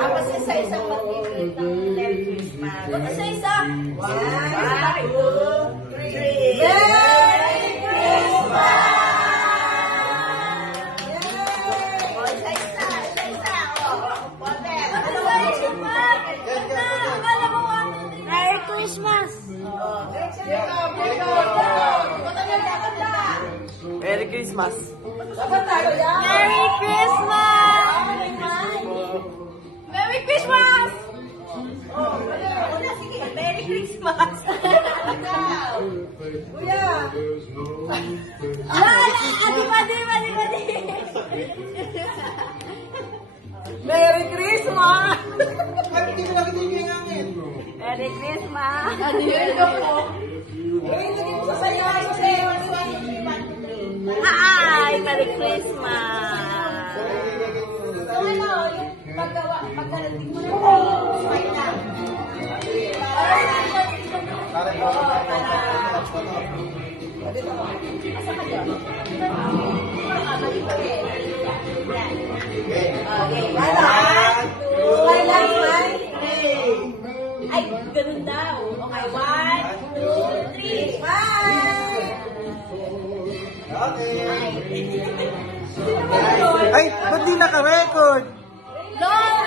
Tapos isa-isa mag-greet ng Merry Christmas. Isa-isa. 1, 2, 3. Merry Christmas! Isa-isa. Isa-isa. Pote. Merry Christmas! Merry Christmas! Merry Christmas! Merry Christmas! Merry Christmas! Kuya! Adi! Merry Christmas! Hindi ko nakitin yung hangin. Merry Christmas! Hi! Merry Christmas! Pagkarating mo na smile na. Asa ka dyan? Okay, one, two, smile. Ay, ganun daw. Okay, 1, 2, 3, smile! Ay, ba't di naka-record? No!